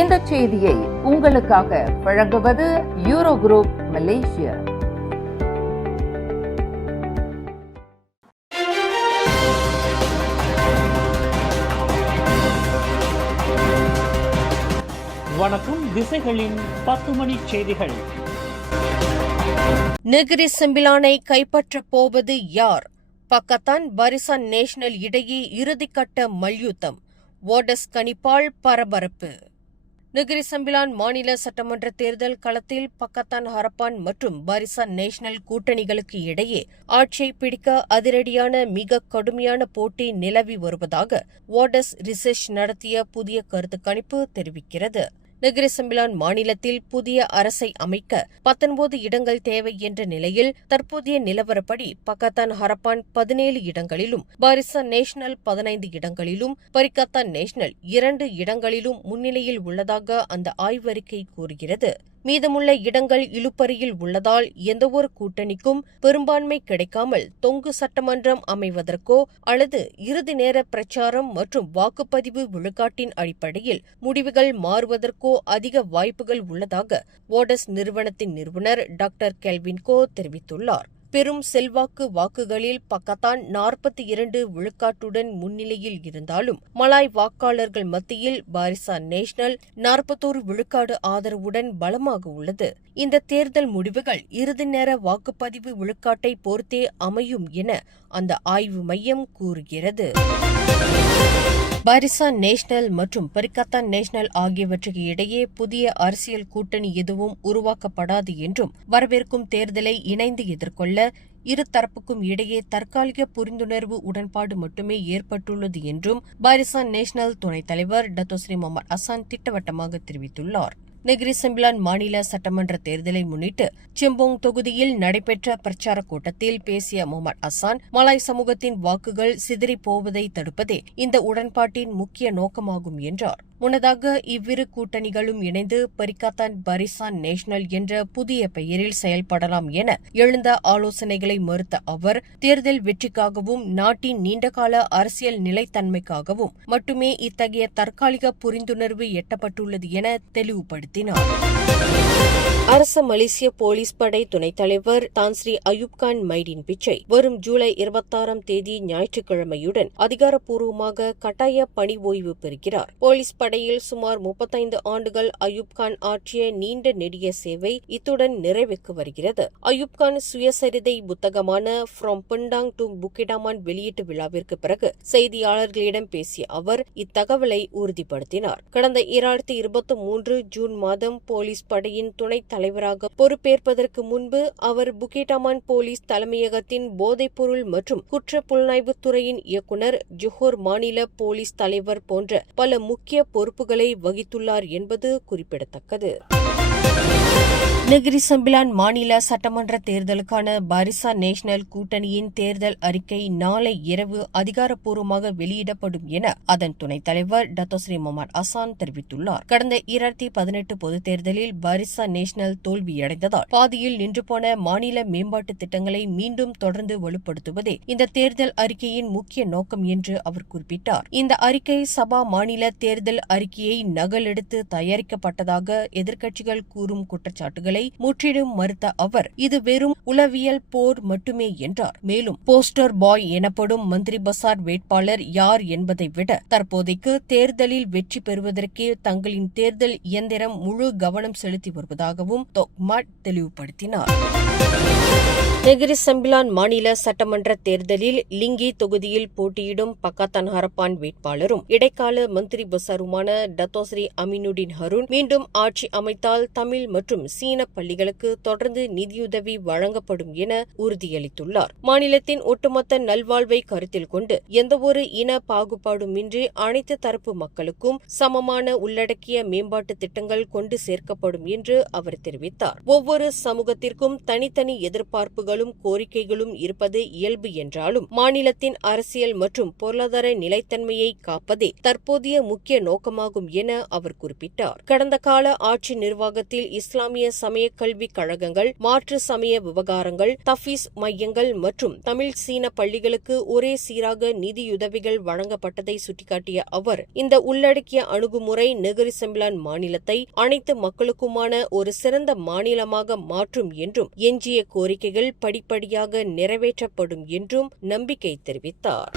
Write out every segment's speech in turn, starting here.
இந்த செய்தியை உங்களுக்காக வழங்குவது யூரோ குரூப் மலேசியா. வணக்கம். திசைகளின் 10 மணி செய்திகள். நெகிரி செம்பிலானை கைப்பற்றப் போவது யார்? பக்கத்தான் பரிசான் நேஷனல் இடையே இறுதிக்கட்ட மல்யுத்தம். வோடஸ் கணிப்பால் பரபரப்பு. நெகிரி செம்பிலான் மாநில சட்டமன்ற தேர்தல் களத்தில் பக்கத்தான் ஹரப்பான் மற்றும் பரிசான் நேஷனல் கூட்டணிகளுக்கு இடையே ஆட்சியை பிடிக்க அதிரடியான மிக கடுமையான போட்டி நிலவி வருவதாக வோடஸ் ரிசர்ச் நடத்திய புதிய கருத்து கணிப்பு தெரிவிக்கிறது. நெகிரி செம்பிலான் மாநிலத்தில் புதிய அரசை அமைக்க 19 இடங்கள் தேவை என்ற நிலையில் தற்போதைய நிலவரப்படி பக்கத்தான் ஹரப்பான் 17 இடங்களிலும், பரிசான் நேஷனல் 15 இடங்களிலும், பரிகத்தான் நேஷனல் 2 இடங்களிலும் முன்னிலையில் உள்ளதாக அந்த ஆய்வறிக்கை கூறுகிறது. மீதமுள்ள இடங்கள் இழுபறியில் உள்ளதால் எந்தவொரு கூட்டணிக்கும் பெரும்பான்மை கிடைக்காமல் தொங்கு சட்டமன்றம் அமைவதற்கோ அல்லது இறுதி நேர பிரச்சாரம் மற்றும் வாக்குப்பதிவு விழுக்காட்டின் அடிப்படையில் முடிவுகள் மாறுவதற்கோ அதிக வாய்ப்புகள் உள்ளதாக வோடஸ் நிறுவனத்தின் நிறுவனர் டாக்டர் கெல்வின் கோ தெரிவித்துள்ளார். பெரும் செல்வாக்கு வாக்குகளில் பக்கத்தான் 42 விழுக்காட்டுடன் முன்னிலையில் இருந்தாலும் மலாய் வாக்காளர்கள் மத்தியில் பரிசான் நேஷனல் 41 விழுக்காடு ஆதரவுடன் பலமாக உள்ளது. இந்த தேர்தல் முடிவுகள் இறுதி நேர வாக்குப்பதிவு விழுக்காட்டை பொறுத்தே அமையும் என அந்த ஆய்வு மையம் கூறுகிறது. பரிசான் நேஷனல் மற்றும் பரிகத்தான் நேஷனல் ஆகியவற்றுக்கு இடையே புதிய அரசியல் கூட்டணி எதுவும் உருவாக்கப்படாது என்றும், வரவிருக்கும் தேர்தலை இணைந்து எதிர்கொள்ள இரு தரப்புக்கும் இடையே தற்காலிக புரிந்துணர்வு உடன்பாடு மட்டுமே ஏற்பட்டுள்ளது என்றும் பரிசான் நேஷனல் துணைத் தலைவர் டத்தோஸ்ரீ முகமது ஹசான் திட்டவட்டமாக தெரிவித்துள்ளார். நெகிரி செம்பிலான் மாநில சட்டமன்ற தேர்தலை முன்னிட்டு சிம்போங் தொகுதியில் நடைபெற்ற பிரச்சார கூட்டத்தில் பேசிய முகமது ஹசான், மலாய் சமூகத்தின் வாக்குகள் சிதறிப் போவதை தடுப்பதே இந்த உடன்பாட்டின் முக்கிய நோக்கமாகும் என்றார். முன்னதாக இவ்விரு கூட்டணிகளும் இணைந்து பரிகத்தான் பரிசான் நேஷனல் என்ற புதிய பெயரில் செயல்படலாம் என எழுந்த ஆலோசனைகளை மறுத்த அவர், தேர்தல் வெற்றிக்காகவும் நாட்டின் நீண்டகால அரசியல் நிலைத்தன்மைக்காகவும் மட்டுமே இத்தகைய தற்காலிக புரிந்துணர்வு எட்டப்பட்டுள்ளது என தெளிவுபடுத்தினார். அரச மலேசிய போலீஸ் படை துணைத் தலைவர் தான்ஸ்ரீ அயூப் கான் மைடின் பிச்சை வரும் ஜூலை 26ஆம் தேதி ஞாயிற்றுக்கிழமையுடன் அதிகாரப்பூர்வமாக கட்டாய பணி ஓய்வு பெறுகிறார். போலீஸ் படையில் சுமார் 35 ஆண்டுகள் அயூப் கான் ஆற்றிய நீண்ட நெடிய சேவை இத்துடன் நிறைவுக்கு வருகிறது. அயூப் கான் சுயசரிதை புத்தகமான ஃப்ரம் பிண்டாங் டு புக்கிடாமான் வெளியீட்டு விழாவிற்கு பிறகு செய்தியாளர்களிடம் பேசிய அவர் இத்தகவலை உறுதிப்படுத்தினார். கடந்த 2023 ஜூன் மாதம் போலீஸ் படையின் துணைத் தலைவராக பொறுப்பேற்பதற்கு முன்பு அவர் புக்கிடாமான் போலீஸ் தலைமையகத்தின் போதைப்பொருள் மற்றும் குற்ற புலனாய்வு துறையின் இயக்குநர், ஜொஹோர் மாநில போலீஸ் தலைவர் போன்ற பல முக்கிய பொறுப்புகளை வகித்துள்ளார் என்பது குறிப்பிடத்தக்கது. நெகிரி செம்பிலான் மாநில சட்டமன்ற தேர்தலுக்கான பரிசான் நேஷனல் கூட்டணியின் தேர்தல் அறிக்கை நாளை இரவு அதிகாரப்பூர்வமாக வெளியிடப்படும் என அதன் துணைத் தலைவர் டத்தோஸ்ரீ முகமது ஹசான் தெரிவித்துள்ளார். கடந்த 2018 பொதுத் தேர்தலில் பரிசான் நேஷனல் தோல்வியடைந்ததால் பாதியில் நின்று போன மாநில மேம்பாட்டு திட்டங்களை மீண்டும் தொடர்ந்து வலுப்படுத்துவதே இந்த தேர்தல் அறிக்கையின் முக்கிய நோக்கம் என்று அவர் குறிப்பிட்டார். இந்த அறிக்கை சபா மாநில தேர்தல் அறிக்கையை நகலெடுத்து தயாரிக்கப்பட்டதாக எதிர்க்கட்சிகள் கூறும் குற்றச்சாட்டுகளை முற்றிலும் மறுத்த அவர், இது வெறும் உளவியல் போர் மட்டுமே என்றார். மேலும் போஸ்டர் பாய் எனப்படும் மந்திரி பசார் வேட்பாளர் யார் என்பதை விட தற்போதைக்கு தேர்தலில் வெற்றி பெறுவதற்கே தங்களின் தேர்தல் இயந்திரம் முழு கவனம் செலுத்தி வருவதாகவும் தொக்மாட் தெளிவுபடுத்தினார். நெகிரி செம்பிலான் மாநில சட்டமன்ற தேர்தலில் லிங்கி தொகுதியில் போட்டியிடும் பக்கத்தான் ஹரப்பான் வேட்பாளரும் இடைக்கால மந்திரி பசாருமான டத்தோஸ்ரீ அமீனுடின் ஹருன் மீண்டும் ஆட்சி அமைத்தால் தமிழ் மற்றும் சீன பள்ளிகளுக்கு தொடர்ந்து நிதியுதவி வழங்கப்படும் என உறுதியளித்துள்ளார். மாநிலத்தின் ஒட்டுமொத்த நல்வாழ்வை கருத்தில் கொண்டு எந்தவொரு இன பாகுபாடுமின்றி அனைத்து தரப்பு மக்களுக்கும் சமமான உள்ளடக்கிய மேம்பாட்டு திட்டங்கள் கொண்டு சேர்க்கப்படும் என்று அவர் தெரிவித்தார். ஒவ்வொரு சமூகத்திற்கும் தனித்தனி எதிர்பார்ப்புகள் எண்ணங்களும் கோரிக்கைகளும் இருப்பது இயல்பு என்றாலும் மாநிலத்தின் அரசியல் மற்றும் பொருளாதார நிலைத்தன்மையை காப்பதே தற்போதைய முக்கிய நோக்கமாகும் என அவர் குறிப்பிட்டார். கடந்த கால ஆட்சி நிர்வாகத்தில் இஸ்லாமிய சமய கல்விக் கழகங்கள், மாற்று சமய விவகாரங்கள், தஃபீஸ் மையங்கள் மற்றும் தமிழ் சீன பள்ளிகளுக்கு ஒரே சீராக நிதியுதவிகள் வழங்கப்பட்டதை சுட்டிக்காட்டிய அவர், இந்த உள்ளடக்கிய அணுகுமுறை நெகிரி செம்பிலான் மாநிலத்தை அனைத்து மக்களுக்குமான ஒரு சிறந்த மாநிலமாக மாற்றும் என்றும் எஞ்சிய கோரிக்கைகள் படிப்படியாக நிறைவேற்றப்படும் என்றும் நம்பிக்கை தெரிவித்தார்.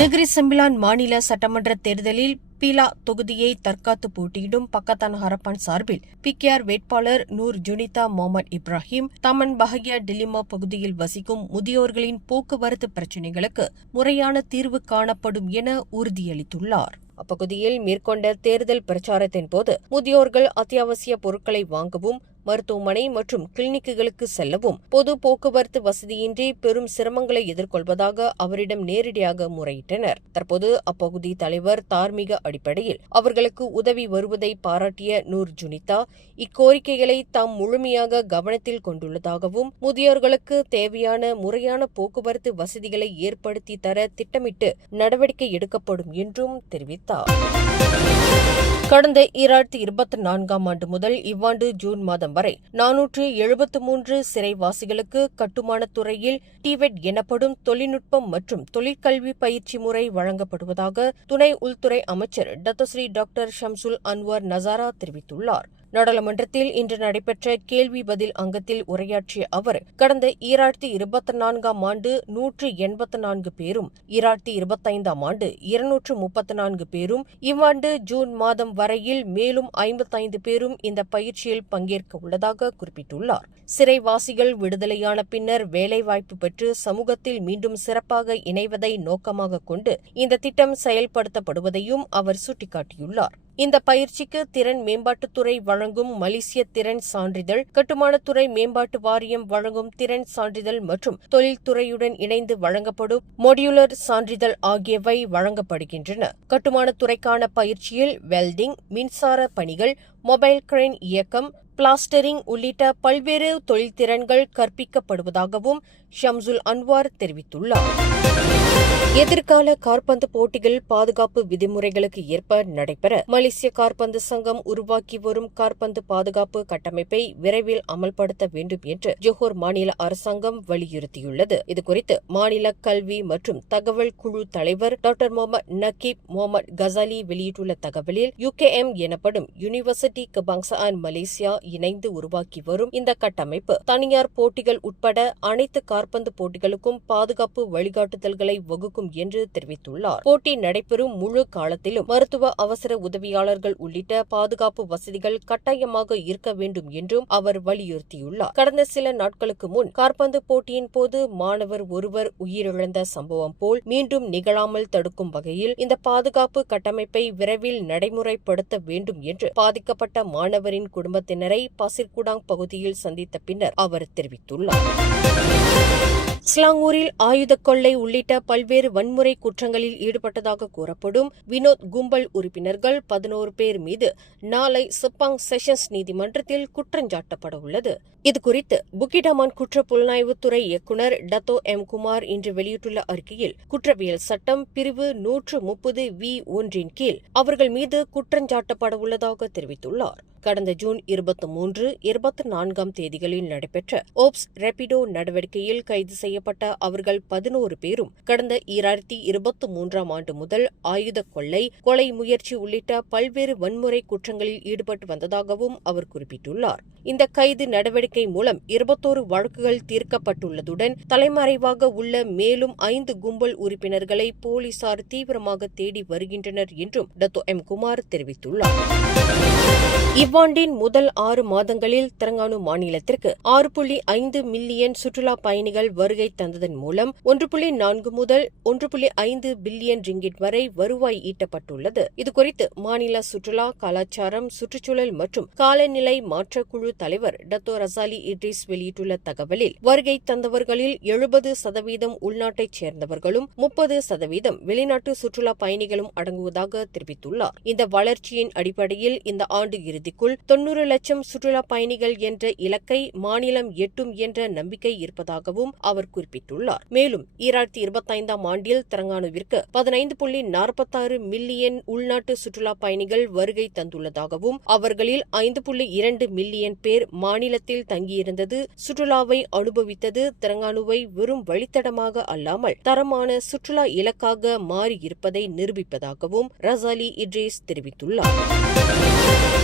நெகிரி செம்பிலான் மாநில சட்டமன்ற தேர்தலில் பீலா தொகுதியை தற்காத்து போட்டியிடும் பக்கத்தான் ஹரப்பான் சார்பில் பிகேஆர் வேட்பாளர் நூர் ஜுனிதா முகமது இப்ராஹிம் தமன் பஹகியா டிலிமா பகுதியில் வசிக்கும் முதியோர்களின் போக்குவரத்து பிரச்சினைகளுக்கு முறையான தீர்வு காணப்படும் என உறுதியளித்துள்ளார். அப்பகுதியில் மேற்கொண்ட தேர்தல் பிரச்சாரத்தின் போது முதியோர்கள் அத்தியாவசிய பொருட்களை வாங்கவும், மருத்துவமனை மற்றும் கிளினிக்குகளுக்கு செல்லவும் பொது போக்குவரத்து வசதியின்றி பெரும் சிரமங்களை எதிர்கொள்வதாக அவரிடம் நேரடியாக முறையிட்டனர். தற்போது அப்பகுதி தலைவர் தார்மீக அடிப்படையில் அவர்களுக்கு உதவி வருவதை பாராட்டிய நூர் ஜுனிதா, இக்கோரிக்கைகளை தாம் முழுமையாக கவனத்தில் கொண்டுள்ளதாகவும் முதியோர்களுக்கு தேவையான முறையான போக்குவரத்து வசதிகளை ஏற்படுத்தி தர திட்டமிட்டு நடவடிக்கை எடுக்கப்படும் என்றும் தெரிவித்தார். கடந்த 2024ஆம் ஆண்டு முதல் இவ்வாண்டு ஜூன் மாதம் வரை 473 சிறைவாசிகளுக்கு கட்டுமானத் துறையில் டிவெட் எனப்படும் தொழில்நுட்பம் மற்றும் தொழிற்கல்வி பயிற்சி முறை வழங்கப்படுவதாக துணை உள்துறை அமைச்சர் டத்தோஸ்ரீ டாக்டர் ஷம்சுல் அன்வர் நசாரா தெரிவித்துள்ளார். நாடாளுமன்றத்தில் இன்று நடைபெற்ற கேள்வி பதில் அங்கத்தில் உரையாற்றிய அவர், கடந்த 2024ஆம் ஆண்டு 184 பேரும், 2025ஆம் ஆண்டு 234 பேரும், இவ்வாண்டு ஜூன் மாதம் வரையில் மேலும் 55 பேரும் இந்த பயிற்சியில் பங்கேற்க உள்ளதாக குறிப்பிட்டுள்ளார். சிறைவாசிகள் விடுதலையான பின்னர் வேலைவாய்ப்பு பெற்று சமூகத்தில் மீண்டும் சிறப்பாக இணைவதை நோக்கமாக கொண்டு இந்த திட்டம் செயல்படுத்தப்படுவதையும் அவர் சுட்டிக்காட்டியுள்ளார். இந்த பயிற்சிக்கு திறன் மேம்பாட்டுத்துறை வழங்கும் மலேசிய திறன் சான்றிதழ், கட்டுமானத்துறை மேம்பாட்டு வாரியம் வழங்கும் திறன் சான்றிதழ் மற்றும் தொழில்துறையுடன் இணைந்து வழங்கப்படும் மொடியுலர் சான்றிதழ் ஆகியவை வழங்கப்படுகின்றன. கட்டுமானத்துறைக்கான பயிற்சியில் வெல்டிங், மின்சார பணிகள், மொபைல் கிரேன் இயக்கம், பிளாஸ்டரிங் உள்ளிட்ட பல்வேறு தொழில்திறன்கள் கற்பிக்கப்படுவதாகவும் ஷம்சுல் அன்வார் தெரிவித்துள்ளார். எதிர்கால காற்பந்து போட்டிகள் பாதுகாப்பு விதிமுறைகளுக்கு ஏற்ப நடைபெற மலேசிய காற்பந்து சங்கம் உருவாக்கி வரும் காற்பந்து பாதுகாப்பு கட்டமைப்பை விரைவில் அமல்படுத்த வேண்டும் என்று ஜோஹர் மாநில அரசாங்கம் வலியுறுத்தியுள்ளது. இதுகுறித்து மாநில கல்வி மற்றும் தகவல் குழு தலைவர் டாக்டர் முகமது நக்கீப் முகமது கசாலி வெளியிட்டுள்ள தகவலில், UKM எனப்படும் யூனிவர்சிட்டி கபாங்சான் மலேசியா இணைந்து உருவாக்கி வரும் இந்த கட்டமைப்பு தனியார் போட்டிகள் உட்பட அனைத்து காற்பந்து போட்டிகளுக்கும் பாதுகாப்பு வழிகாட்டுதல்களை வகுக்கும் என்று தெரிவித்துள்ளார். போட்டி நடைபெறும் முழு காலத்திலும் மருத்துவ அவசர உதவியாளர்கள் உள்ளிட்ட பாதுகாப்பு வசதிகள் கட்டாயமாக இருக்க வேண்டும் என்றும் அவர் வலியுறுத்தியுள்ளார். கடந்த சில நாட்களுக்கு முன் காற்பந்து போட்டியின் போது மாணவர் ஒருவர் உயிரிழந்த சம்பவம் போல் மீண்டும் நிகழாமல் தடுக்கும் வகையில் இந்த பாதுகாப்பு கட்டமைப்பை விரைவில் நடைமுறைப்படுத்த வேண்டும் என்று பாதிக்கப்பட்ட மாணவரின் குடும்பத்தினரை பாசிர்குடாங் பகுதியில் சந்தித்த பின்னர் அவர் தெரிவித்துள்ளார். ஸ்லாங்கூரில் ஆயுத கொள்ளை உள்ளிட்ட பல்வேறு வன்முறை குற்றங்களில் ஈடுபட்டதாக கூறப்படும் வினோத் கும்பல் உறுப்பினர்கள் 11 பேர் மீது நாளை செப்பாங் செஷன்ஸ் நீதிமன்றத்தில் குற்றஞ்சாட்டப்பட உள்ளது. இதுகுறித்து புக்கிடாமான் குற்ற புலனாய்வுத்துறை இயக்குநர் டத்தோ எம் குமார் இன்று வெளியிட்டுள்ள அறிக்கையில், குற்றவியல் சட்டம் பிரிவு 130(v)(1) கீழ் அவர்கள் மீது குற்றஞ்சாட்டப்பட உள்ளதாக தெரிவித்துள்ளார். கடந்த ஜூன் 23, 24ஆம் தேதிகளில் நடைபெற்ற ஓப்ஸ் ரேபிடோ நடவடிக்கையில் கைது செய்யப்பட்ட அவர்கள் 11 பேரும் கடந்த 2023ஆம் ஆண்டு முதல் ஆயுத கொள்ளை, கொலை முயற்சி உள்ளிட்ட பல்வேறு வன்முறை குற்றங்களில் ஈடுபட்டு வந்ததாகவும் அவர் குறிப்பிட்டுள்ளார். இந்த கைது நடவடிக்கை மூலம் 21 வழக்குகள் தீர்க்கப்பட்டுள்ளதுடன் தலைமறைவாக உள்ள மேலும் 5 கும்பல் உறுப்பினர்களை போலீசார் தீவிரமாக தேடி வருகின்றனர் என்றும் டத்தோ எம் குமார் தெரிவித்துள்ளார். இவ்வாண்டின் முதல் 6 மாதங்களில் தெலங்கானா மாநிலத்திற்கு 6.5 மில்லியன் சுற்றுலா பயணிகள் வருகை தந்ததன் மூலம் 1.4 முதல் 1.5 பில்லியன் ரிங்கிட் வரை வருவாய் ஈட்டப்பட்டுள்ளது. இதுகுறித்து மாநில சுற்றுலா, கலாச்சாரம், சுற்றுச்சூழல் மற்றும் காலநிலை மாற்றக்குழு தலைவர் டத்தோ ரசாக் ரசாலி இட்ரிஸ் வெளியிட்டுள்ள தகவலில் வருகை தந்தவர்களில் 70% உள்நாட்டைச் சேர்ந்தவர்களும் 30% வெளிநாட்டு சுற்றுலா பயணிகளும் அடங்குவதாக தெரிவித்துள்ளார். இந்த வளர்ச்சியின் அடிப்படையில் இந்த ஆண்டு இறுதிக்குள் 90 லட்சம் சுற்றுலா பயணிகள் என்ற இலக்கை மாநிலம் எட்டும் என்ற நம்பிக்கை இருப்பதாகவும் அவர் குறிப்பிட்டுள்ளார். மேலும் 2025ஆம் ஆண்டில் தெலங்கானாவிற்கு 15.46 மில்லியன் உள்நாட்டு சுற்றுலா பயணிகள் வருகை தந்துள்ளதாகவும் அவர்களில் 5.2 மில்லியன் பேர் மாநிலத்தில் தங்கியிருந்தது சுற்றுலாவை அனுபவித்தது தெலங்கானாவை வெறும் வழித்தடமாக அல்லாமல் தரமான சுற்றுலா இலக்காக மாறியிருப்பதை நிரூபிப்பதாகவும் ரசாலி இட்ரிஸ் தெரிவித்துள்ளார்.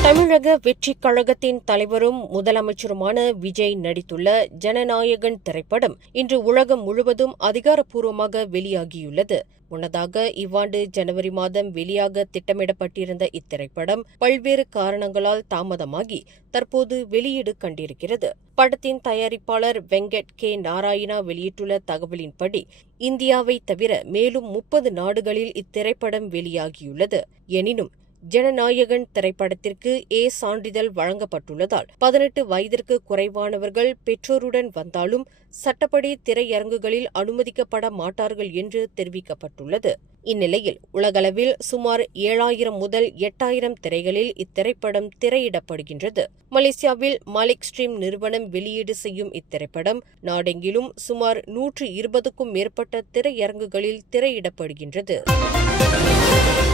தமிழக வெற்றிக் கழகத்தின் தலைவரும் முதலமைச்சருமான விஜய் நடித்துள்ள ஜனநாயகன் திரைப்படம் இன்று உலகம் முழுவதும் அதிகாரப்பூர்வமாக வெளியாகியுள்ளது. முன்னதாக இவ்வாண்டு ஜனவரி மாதம் வெளியாக திட்டமிடப்பட்டிருந்த இத்திரைப்படம் பல்வேறு காரணங்களால் தாமதமாகி தற்போது வெளியீடு கண்டிருக்கிறது. படத்தின் தயாரிப்பாளர் வெங்கட் கே நாராயணா வெளியிட்டுள்ள தகவலின்படி இந்தியாவை தவிர மேலும் 30 நாடுகளில் இத்திரைப்படம் வெளியாகியுள்ளது. எனினும் ஜனநாயகன் திரைப்படத்திற்கு சான்றிதழ் வழங்கப்பட்டுள்ளதால் 18 வயதிற்கு குறைவானவர்கள் பெற்றோருடன் வந்தாலும் சட்டப்படி திரையரங்குகளில் அனுமதிக்கப்பட மாட்டார்கள் என்று தெரிவிக்கப்பட்டுள்ளது. இந்நிலையில் உலகளவில் சுமார் 7000 முதல் 8000 திரைகளில் இத்திரைப்படம் திரையிடப்படுகின்றது. மலேசியாவில் மாலிக் ஸ்ட்ரீம் நிறுவனம் வெளியீடு செய்யும் இத்திரைப்படம் நாடெங்கிலும் சுமார் 120க்கும் மேற்பட்ட திரையரங்குகளில் திரையிடப்படுகின்றது.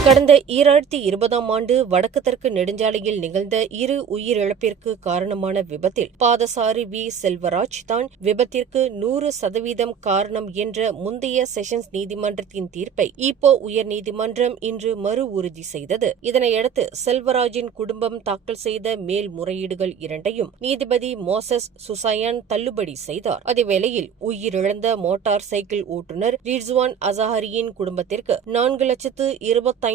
கடந்த 2020ஆம் ஆண்டு வடக்கு தெற்கு நெடுஞ்சாலையில் நிகழ்ந்த 2 உயிரிழப்பிற்கு காரணமான விபத்தில் பாதசாரி வி செல்வராஜ் தான் விபத்திற்கு 100% காரணம் என்ற முந்தைய செஷன்ஸ் நீதிமன்றத்தின் தீர்ப்பை ஈப்போ உயர்நீதிமன்றம் இன்று மறு உறுதி செய்தது. இதனையடுத்து செல்வராஜின் குடும்பம் தாக்கல் செய்த மேல்முறையீடுகள் இரண்டையும் நீதிபதி மோசஸ் சுசையான் தள்ளுபடி செய்தார். அதேவேளையில் உயிரிழந்த மோட்டார் சைக்கிள் ஓட்டுநர் ரிட்ஸ்வான் அசாஹரியின் குடும்பத்திற்கு 4,25,000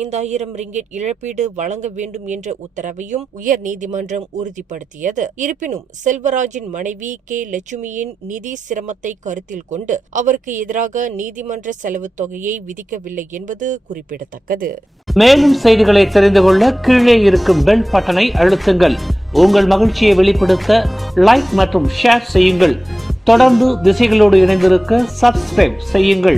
ரிங்கெட் இழப்பீடு வழங்க வேண்டும் என்ற உத்தரவையும் உயர்நீதிமன்றம் உறுதிப்படுத்தியது. இருப்பினும் செல்வராஜின் மனைவி கே லட்சுமியின் நிதி சிரமத்தை கருத்தில் கொண்டு அவருக்கு எதிராக நீதிமன்ற செலவு தொகையை விதிக்கவில்லை என்பது குறிப்பிடத்தக்கது. மேலும் செய்திகளை தெரிந்து கொள்ள கீழே இருக்கும் பெல் பட்டனை அழுத்துங்கள். உங்கள் மகிழ்ச்சியை வெளிப்படுத்த லைக் மற்றும் ஷேர் செய்யுங்கள். தொடர்ந்து திசைகளோடு இணைந்திருக்க சப்ஸ்கிரைப் செய்யுங்கள்.